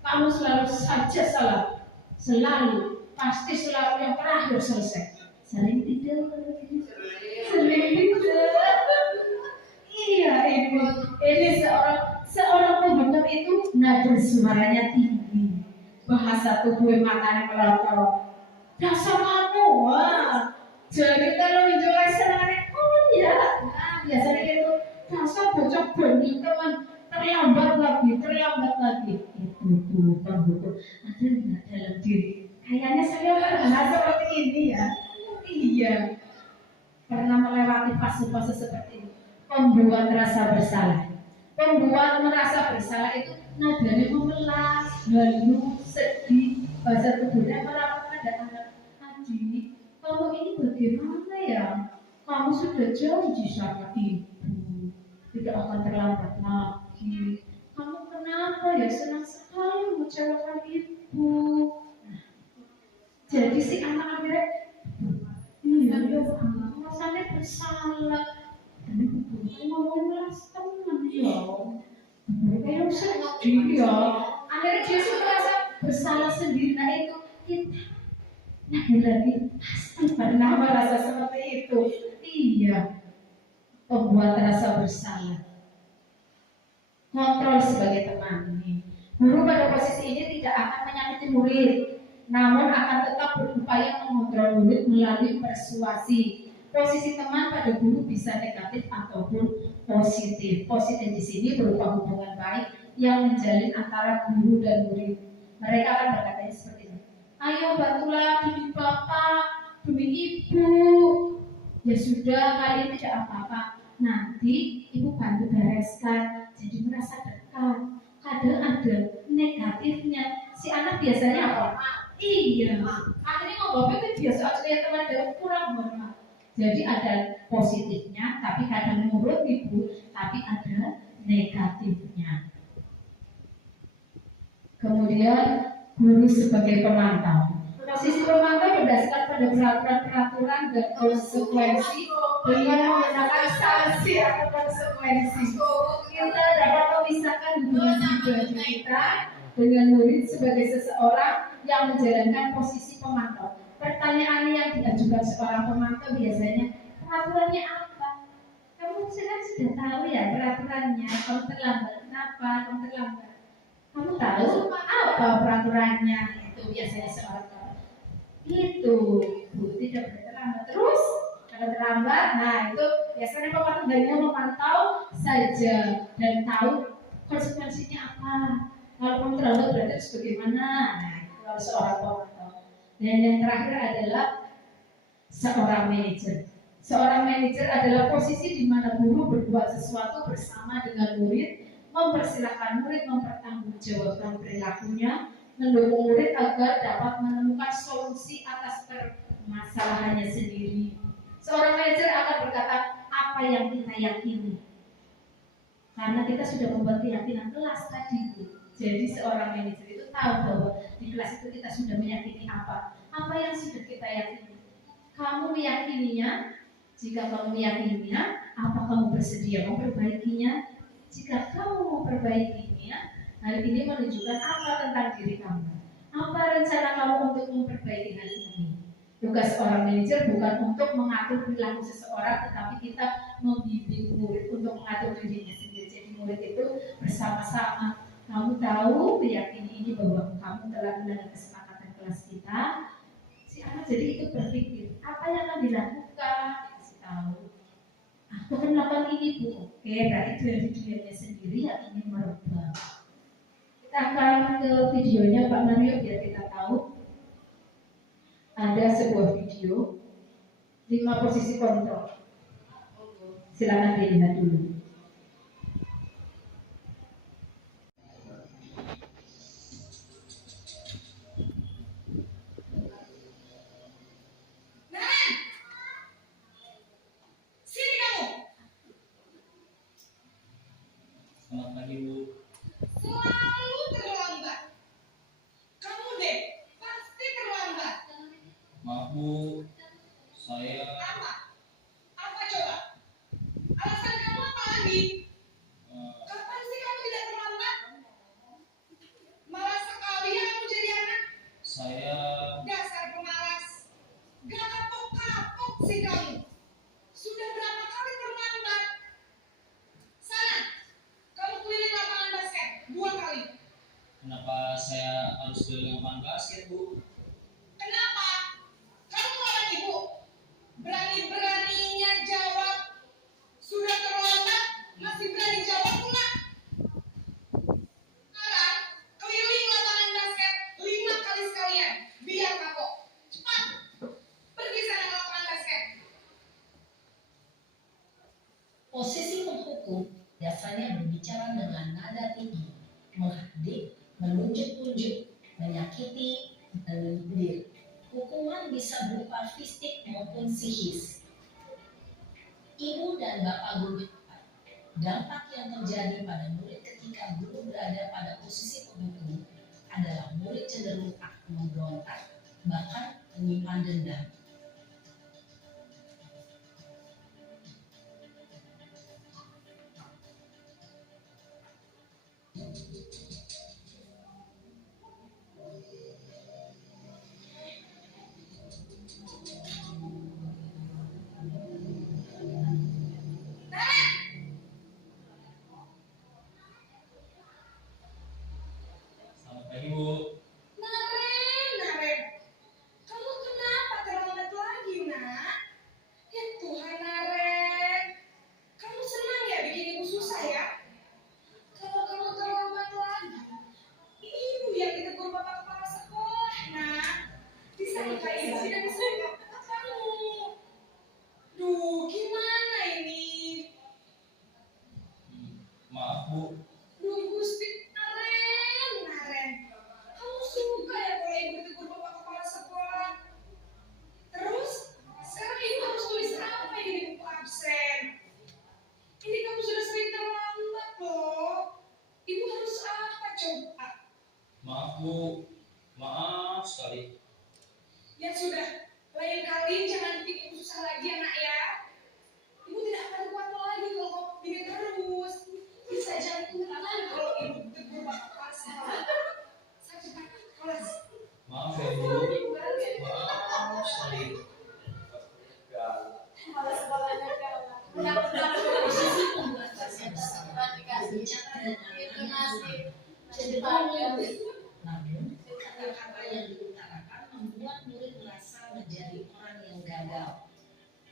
kamu selalu saja salah, selalu, pasti selalu yang terakhir selesai. Sering tidak. Iya ini seorang penghukum itu nada suaranya tinggi, bahasa tubuh matanya melotot. Dasar kamu, wah, jadi kalau menjelaskan ya, nah biasanya itu dasar bocah benih teman terlambat lagi itu penghukum ada nggak dalam diri kayaknya saya pernah seperti ini ya iya pernah melewati fase-fase seperti ini membuat merasa bersalah itu nadanya memelas lalu sedih bahasa tubuhnya merapat pada anak Adi kamu ini bagaimana ya. Kamu sudah janji sama ibu tidak akan terlambat lagi. Kamu kenapa ya senang sekali mengecewakan ibu. Nah, jadi si anak akhirnya iya rasanya bersalah. Dan ibu ngomong teman ya. Kayak sedih ya. Akhirnya dia sudah merasa bersalah sendiri. Nah itu kita lagi pasti pernah merasa seperti itu. Iya, pembuat rasa bersalah. Kontrol sebagai teman ini. Guru pada posisi ini tidak akan menyakiti murid, namun akan tetap berupaya mengontrol murid melalui persuasi. Posisi teman pada guru bisa negatif ataupun positif. Positif di sini berupa hubungan baik yang menjalin antara guru dan murid. Mereka akan berkata seperti ini. Ayo bantulah demi bapak, demi ibu. Ya sudah, kalian tidak apa-apa. Nanti ibu bantu bereskan, jadi merasa dekat. Kadang ada negatifnya. Si anak biasanya apa? Iya. Akhirnya ngomong itu biasa aja ya teman dan kurang hormat. Jadi ada positifnya, tapi kadang nurut ibu, tapi ada negatifnya. Kemudian guru sebagai pemantau. Posisi pemantau berdasarkan pada peraturan-peraturan dan konsekuensi dengan menggunakan sanksi atau konsekuensi. Kita dapat memisahkan hubungan pribadi kita dengan murid sebagai seseorang yang menjalankan posisi pemantau. Pertanyaan yang diajukan seorang pemantau biasanya peraturannya apa? Kamu Kamu kan sudah tahu ya peraturannya. Kamu terlambat, kenapa kamu terlambat? Kamu tahu apa peraturannya? Itu biasanya seorang itu Bu tidak boleh terlambat. Terus kalau terlambat, nah itu biasanya papa hanya memantau saja dan tahu konsekuensinya apa. Kalau kamu terlambat berarti harus bagaimana? Nah, itu kalau seorang pemantau. Dan yang terakhir adalah seorang manajer. Seorang manajer adalah posisi di mana guru berbuat sesuatu bersama dengan murid, mempersilahkan murid mempertanggungjawabkan perilakunya, mendukung murid agar dapat menemukan solusi atas permasalahannya sendiri. Seorang manajer akan berkata apa yang kita yakini, karena kita sudah membuat keyakinan kelas tadi. Jadi seorang manajer itu tahu bahwa di kelas itu kita sudah meyakini apa yang sudah kita yakini. Kamu meyakininya. Jika kamu meyakininya, apa kamu bersedia memperbaikinya? Jika kamu memperbaikinya, hal ini menunjukkan apa tentang diri kamu. Apa rencana kamu untuk memperbaiki hal ini? Tugas seorang manajer bukan untuk mengatur perilaku seseorang, tetapi kita membimbing murid untuk mengatur dirinya sendiri. Jadi murid itu bersama-sama. Kamu tahu, meyakini ini bahwa kamu telah melanggar kesepakatan kelas kita. Si anak jadi itu berpikir, apa yang akan dilakukan? Tahu, aku akan melakukan ini Bu. Oke, berarti dari dirinya sendiri yang ingin merubah. Kita akan ke videonya Pak Mario biar kita tahu. Ada sebuah video 5 posisi kontrol. Silakan dilihat dulu. Selamat pagi Bu. Selalu terlambat. Kamu deh pasti terlambat. Maaf Bu, saya Apa? Apa coba? Alasan kamu apa lagi? Kapan sih kamu tidak terlambat? Malas sekali ya kamu jadi anak. saya Dasar pemalas. Gak kapok-kapok sih kamu. Sudah berapa kali terlambat? Sana, kamu keliling lapangan basket 2 kali. kenapa saya harus keliling lapangan basket Bu? Kenapa? Kamu melawan ibu. Berani-beraninya jawab. Sudah terlambat, masih berani jawab pula. Sekarang, keliling lapangan basket 5 kali sekalian. Biar kapok. Cepat. Pergi sana ke lapangan basket. Posisi menghukum biasanya berbicara dengan nada tinggi, menghadik, menunjuk-nunjuk, menyakiti, dan menyindir. Hukuman bisa berupa fisik maupun psikis. Ibu dan bapak guru, dampak yang terjadi pada murid ketika guru berada pada posisi penghukum adalah murid cenderung memberontak, bahkan menyimpan dendam. Selamat pagi Bu. Naren. Kamu kenapa terlambat lagi, nak? Ya Tuhan, Naren. Kamu senang ya bikin ibu susah ya? Kalau kamu terlambat lagi, ibu yang ditegur bapak kepala sekolah, nak. Disangka ibu tidak bisa dapat kamu. Duh, gimana ini? Maaf Bu, Duh, Gusti, Naren. Kamu suka ya kalau ibu ditegur bapak kepala sekolah? Terus, sekarang ibu harus tulis apa ini di buku absen? Ini kamu sudah sering terlambat loh. Ibu harus apa coba? maaf Bu, maaf sekali. Ya sudah, lain kali jangan bikin ibu susah lagi anak ya. Ibu tidak akan kuat lagi kalau kamu begini terus. Bisa jantung lagi kalau ibu ditegur bapak kepala sekolah. Sakit kelas. Maaf ya Bu, maaf sekali. Malas sekolahnya kalah. Posisi pembuat rasa bersalah berbicara dengan nada cenderung lembut, namun kata-kata yang diutarakan membuat murid merasa menjadi orang yang gagal,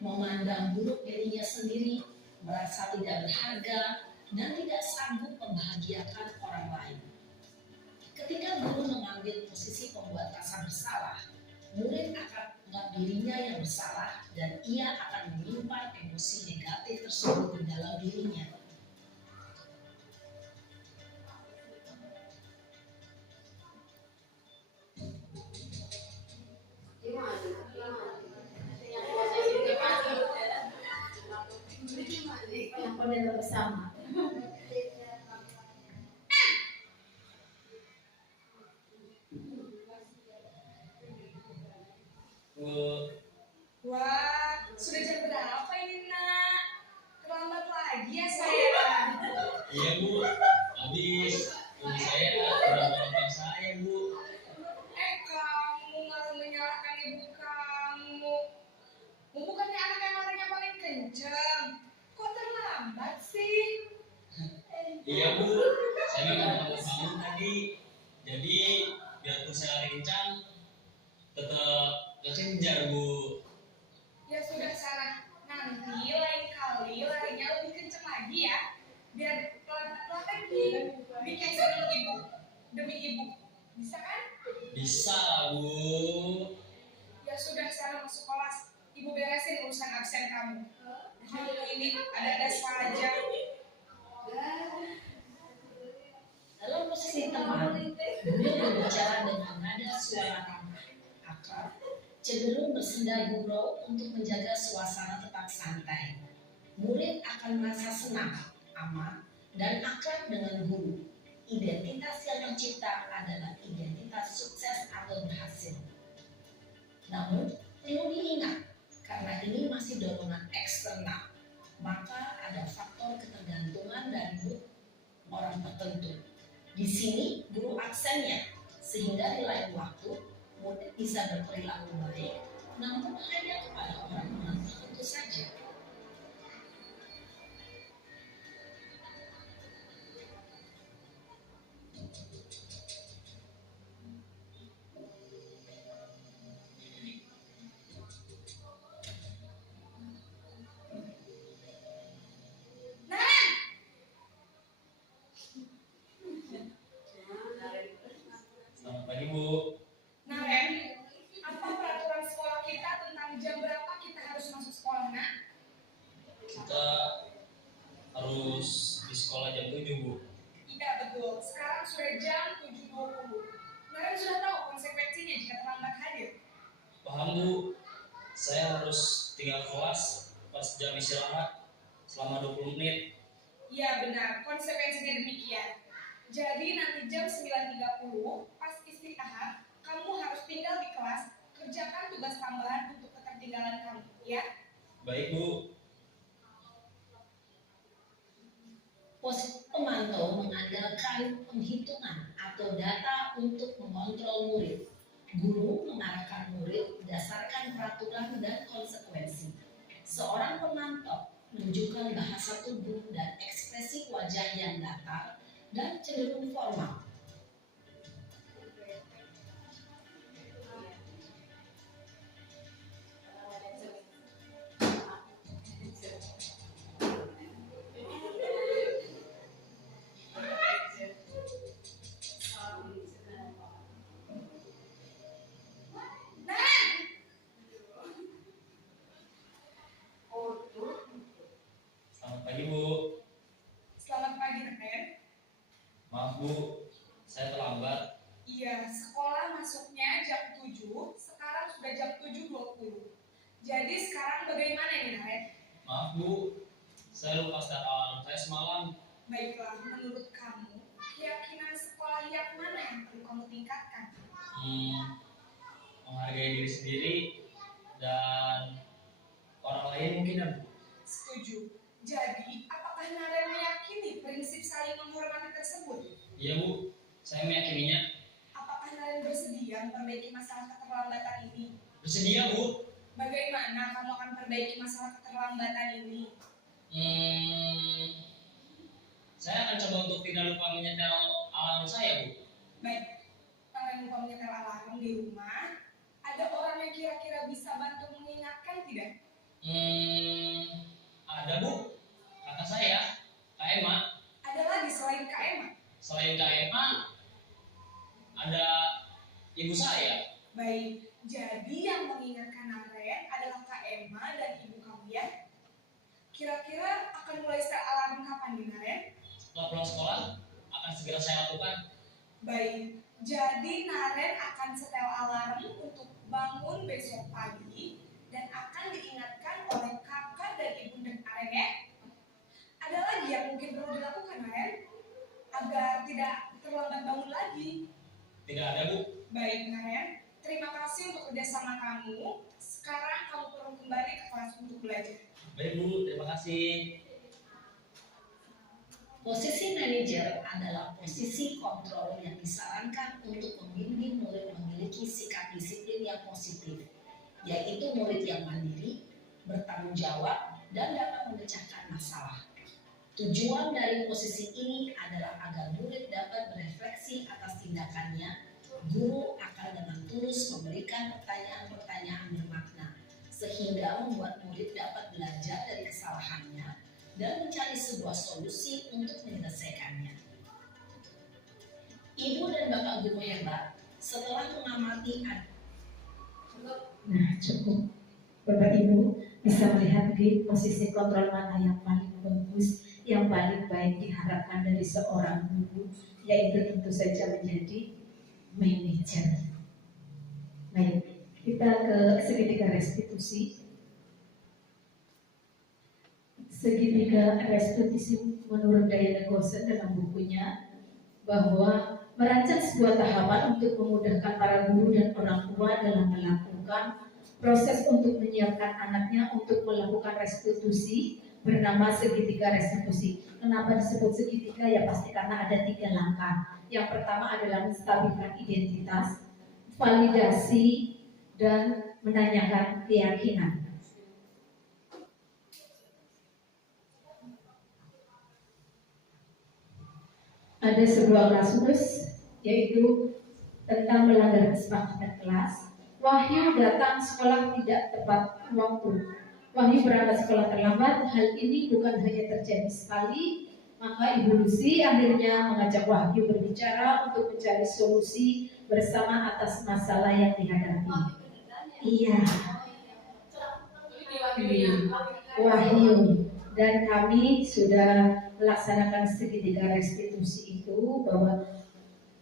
memandang buruk dirinya sendiri, merasa tidak berharga, dan tidak sanggup membahagiakan orang lain. Ketika guru mengambil posisi pembuat rasa bersalah, murid akan menganggap dirinya yang bersalah dan ia akan menyimpan emosi negatif tersebut di dalam dirinya. Yang pada bersama. Wah, sudah jam berapa ini nak? Terlambat lagi ya saya. Iya Bu, habis ibu saya udah menolong saya Bu. Kamu malah menyalahkan ibu kamu. Bukannya anak yang larinya paling kencang. Kok terlambat sih? Iya Bu, saya memang bangun tadi. Jadi biarpun saya lari kencang, tetap gak kejar Bu. Ya sudah sana. Nanti lain kali larinya lebih kencang lagi ya. Biar pelatih bikin seneng ibu. Demi ibu. Bisa kan? Bisa Bu. Ya sudah sana masuk kelas. Ibu beresin urusan absen kamu. Ini ada saja. Dalam posisi teman, beliau berbicara dengan nada suara ramah, akrab, cenderung bersenda gurau untuk menjaga suasana tetap santai. Murid akan merasa senang, aman, dan akrab dengan guru. Identitas yang tercipta adalah identitas sukses atau berhasil. Namun, perlu diingat, karena ini masih dorongan eksternal, maka ada faktor ketergantungan dari mood orang tertentu. Di sini guru aksennya, sehingga di lain waktu murid bisa berperilaku baik, namun hanya kepada orang-orang tertentu saja. Selamat pagi Bu. Nah, Ren, apa peraturan sekolah kita tentang jam berapa kita harus masuk sekolah, nak? Kita harus di sekolah jam 7 Bu. Iya, betul. Sekarang sudah jam 7.20. Ren sudah tahu konsekuensinya jika terlambat hadir. Paham Bu, saya harus tinggal kelas pas jam istirahat selama 20 menit. Iya, benar. Konsekuensinya demikian. Jadi nanti jam 9.30 pas istirahat, kamu harus tinggal di kelas, kerjakan tugas tambahan untuk ketertinggalan kamu, ya? Baik Bu. Posisi pemantau mengandalkan penghitungan atau data untuk mengontrol murid. Guru mengarahkan murid berdasarkan peraturan dan konsekuensi. Seorang pemantau menunjukkan bahasa tubuh dan ekspresi wajah yang datar dan cenderung formal. Selamat pagi Bu. Selamat pagi, Ren. Maaf Bu, saya terlambat. Iya, sekolah masuknya jam 7, sekarang sudah jam 7.20. Jadi sekarang bagaimana ini, Ren? Maaf Bu, saya lupa start alarm saya semalam. Baiklah, menurut kamu, keyakinan sekolah yang mana yang perlu kamu tingkatkan? Menghargai diri sendiri dan orang lain mungkin ya Bu. Setuju. Jadi, apakah Naren meyakini prinsip saling menghormati tersebut? Iya Bu, saya meyakininya. Apakah Naren bersedia memperbaiki masalah keterlambatan ini? Bersedia Bu. Bagaimana kamu akan perbaiki masalah keterlambatan ini? Hmm, saya akan coba untuk tidak lupa menyetel alarm saya, Bu. Baik, kalian lupa menyetel alarm di rumah. Ada orang yang kira-kira bisa bantu mengingatkan tidak? Ada, Bu. Kata saya, Kak Emma. Ada lagi selain Kak Emma? Selain Kak Emma, ada ibu saya. Baik, jadi yang mengingatkan Naren adalah Kak Emma dan ibu kamu ya. Kira-kira akan mulai setel alarm kapan nih Naren? Setelah pulang sekolah, akan segera saya lakukan. Baik, jadi Naren akan setel alarm untuk bangun besok pagi dan akan diingatkan oleh kakak dan ibunda Naren ya. Ada lagi yang mungkin perlu dilakukan Naren agar tidak terlambat bangun lagi? Tidak ada, Bu. Baik Naren, terima kasih untuk kerjasama kamu. Sekarang kamu perlu kembali ke kelas untuk belajar. Baik, Bu. Terima kasih. Posisi manajer adalah posisi kontrol yang disarankan untuk membimbing murid memiliki sikap disiplin yang positif, yaitu murid yang mandiri, bertanggung jawab, dan dapat memecahkan masalah. Tujuan dari posisi ini adalah agar murid dapat berefleksi atas tindakannya. Guru akan dengan tulus memberikan pertanyaan-pertanyaan bermakna, sehingga membuat murid dapat belajar dari kesalahannya dan mencari sebuah solusi untuk menyelesaikannya. Ibu dan Bapak Guru hebat, setelah mengamati Nah, cukup. Bapak Ibu bisa melihat di posisi kontrol mana yang paling bagus, yang paling baik diharapkan dari seorang guru, yaitu tentu saja menjadi manajer. Baik, kita ke segitiga restitusi. Segitiga restitusi menurut Diana Gosen dalam bukunya bahwa merancang sebuah tahapan untuk memudahkan para guru dan orang tua dalam melakukan proses untuk menyiapkan anaknya untuk melakukan restitusi bernama segitiga restitusi. Kenapa disebut segitiga? Ya pasti karena ada 3 langkah. Yang pertama adalah menstabilkan identitas, validasi, dan menanyakan keyakinan. Ada sebuah kasus yaitu tentang melanggar kesepakatan kelas. Wahyu datang sekolah tidak tepat waktu. Wahyu berangkat sekolah terlambat. Hal ini bukan hanya terjadi sekali, maka Ibu Lucy akhirnya mengajak Wahyu berbicara untuk mencari solusi bersama atas masalah yang dihadapi. Iya, Wahyu dan kami sudah melaksanakan segitiga restitusi itu, bahwa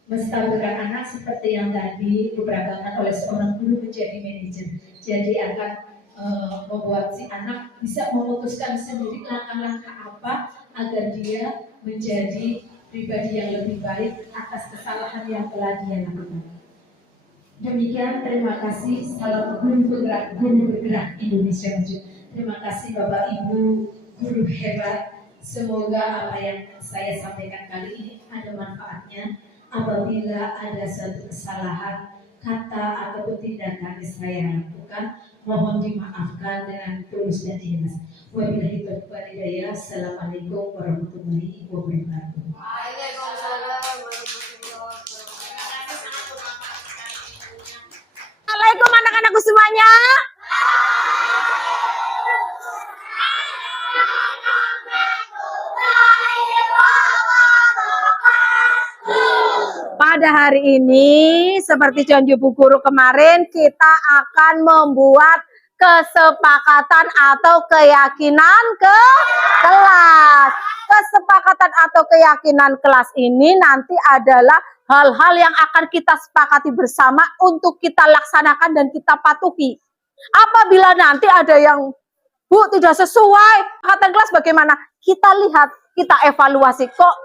menstabilkan anak seperti yang tadi diperagakan oleh seorang guru menjadi manajer. Jadi akan membuat si anak bisa memutuskan sendiri langkah-langkah apa agar dia menjadi pribadi yang lebih baik atas kesalahan yang telah dia lakukan. Demikian, terima kasih. Salam guru bergerak Indonesia Maju. Terima kasih Bapak Ibu guru hebat. Semoga apa yang saya sampaikan kali ini ada manfaatnya. Apabila ada satu kesalahan kata ataupun tindakan yang saya lakukan, mohon dimaafkan dengan tulus dan ikhlas. Wabillahi taufiq wal hidayah. Assalamualaikum warahmatullahi wabarakatuh. Assalamualaikum anak-anakku semuanya. Pada hari ini, seperti janji Bu Guru kemarin, kita akan membuat kesepakatan atau keyakinan ke kelas. Kesepakatan atau keyakinan kelas ini nanti adalah hal-hal yang akan kita sepakati bersama untuk kita laksanakan dan kita patuhi. Apabila nanti ada yang Bu tidak sesuai kesepakatan kelas, bagaimana? Kita lihat, kita evaluasi, kok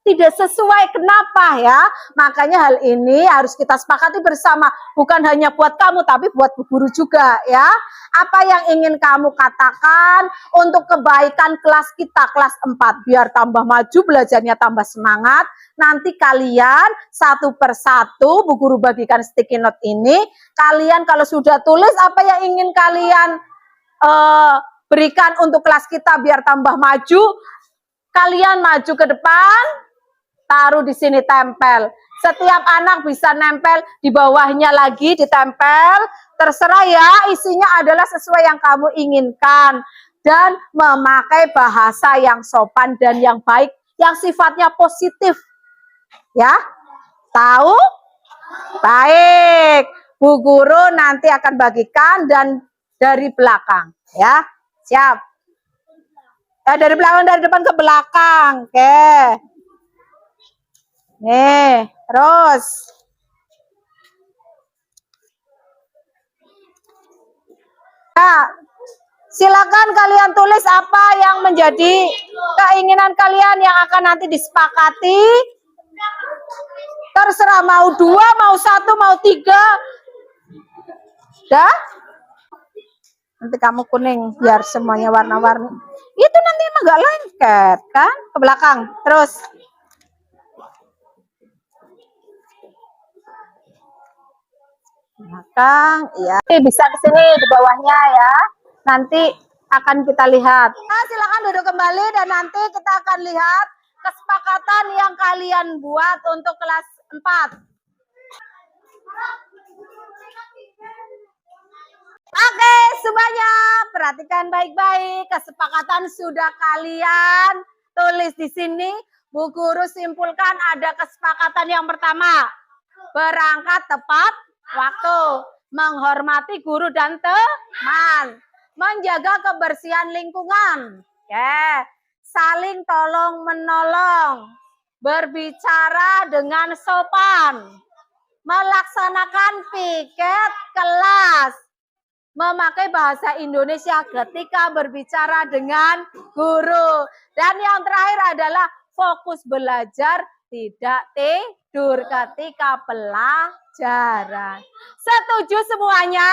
tidak sesuai, kenapa ya? Makanya hal ini harus kita sepakati bersama, bukan hanya buat kamu tapi buat Bu Guru juga ya. Apa yang ingin kamu katakan untuk kebaikan kelas kita, kelas 4, biar tambah maju, belajarnya tambah semangat. Nanti kalian satu persatu Bu Guru bagikan sticky note ini. Kalian kalau sudah tulis apa yang ingin kalian berikan untuk kelas kita biar tambah maju. Kalian maju ke depan, taruh di sini tempel. Setiap anak bisa nempel di bawahnya lagi ditempel. Terserah ya, isinya adalah sesuai yang kamu inginkan. Dan memakai bahasa yang sopan dan yang baik, yang sifatnya positif. Ya, tahu? Baik. Bu Guru nanti akan bagikan dan dari belakang. Ya, siap. Dari belakang, dari depan ke belakang. Oke. Nih, terus. Nah, silakan kalian tulis apa yang menjadi keinginan kalian yang akan nanti disepakati. Terserah mau 2, mau 1, mau 3. Dah? Nanti kamu kuning biar semuanya warna-warni. Itu nanti emang gak lengket kan? Ke belakang. Terus. Belakang, iya. Bisa ke sini di bawahnya ya. Nanti akan kita lihat. Nah, silakan duduk kembali dan nanti kita akan lihat kesepakatan yang kalian buat untuk kelas 4. Oke, semuanya perhatikan baik-baik. Kesepakatan sudah kalian tulis di sini. Bu Guru simpulkan ada kesepakatan yang pertama. Berangkat tepat waktu. Menghormati guru dan teman. Menjaga kebersihan lingkungan. Oke. Saling tolong menolong. Berbicara dengan sopan. Melaksanakan piket kelas. Memakai bahasa Indonesia ketika berbicara dengan guru. Dan yang terakhir adalah fokus belajar, tidak tidur ketika pelajaran. Setuju semuanya?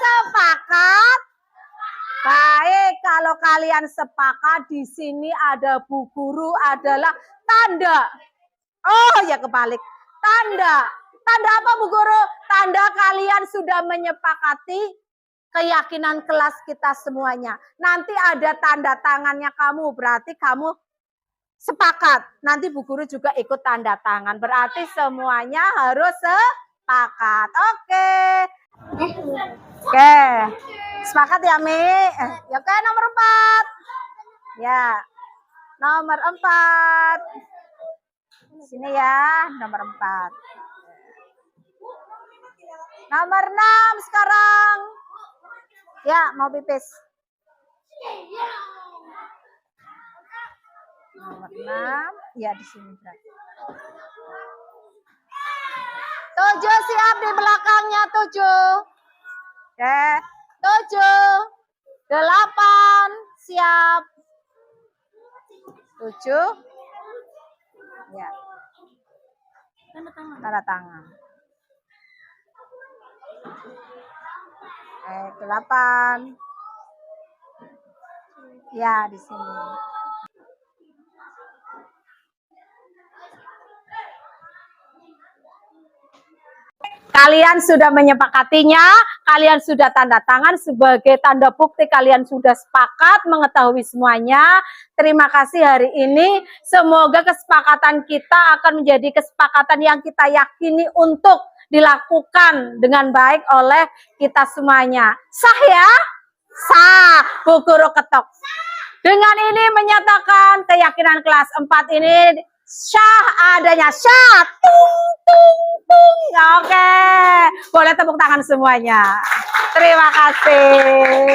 Sepakat? Baik, kalau kalian sepakat, di sini ada Bu Guru adalah tanda. Oh ya, kebalik. Tanda. Tanda apa Bu Guru? Tanda kalian sudah menyepakati keyakinan kelas kita semuanya. Nanti ada tanda tangannya kamu, berarti kamu sepakat. Nanti Bu Guru juga ikut tanda tangan. Berarti semuanya harus sepakat. Oke. Oke. Sepakat ya, Mi? Ya, oke, nomor 4. Ya. Nomor 4. Sini ya, nomor 4. Nomor 6 sekarang. Ya, mau pipis. Nomor 6. Ya, di sini. 7 siap di belakangnya 7. Oke. 7. 8 siap. 7. Ya. Tanda tangan. 8. Ya, di sini. Kalian sudah menyepakatinya, kalian sudah tanda tangan sebagai tanda bukti kalian sudah sepakat mengetahui semuanya. Terima kasih hari ini. Semoga kesepakatan kita akan menjadi kesepakatan yang kita yakini untuk dilakukan dengan baik oleh kita semuanya. Sah ya? Sah. Bu Guru ketok. Dengan ini menyatakan keyakinan kelas 4 ini syah adanya. Syah. Tung, tung, tung. Oke. Boleh tepuk tangan semuanya. Terima kasih.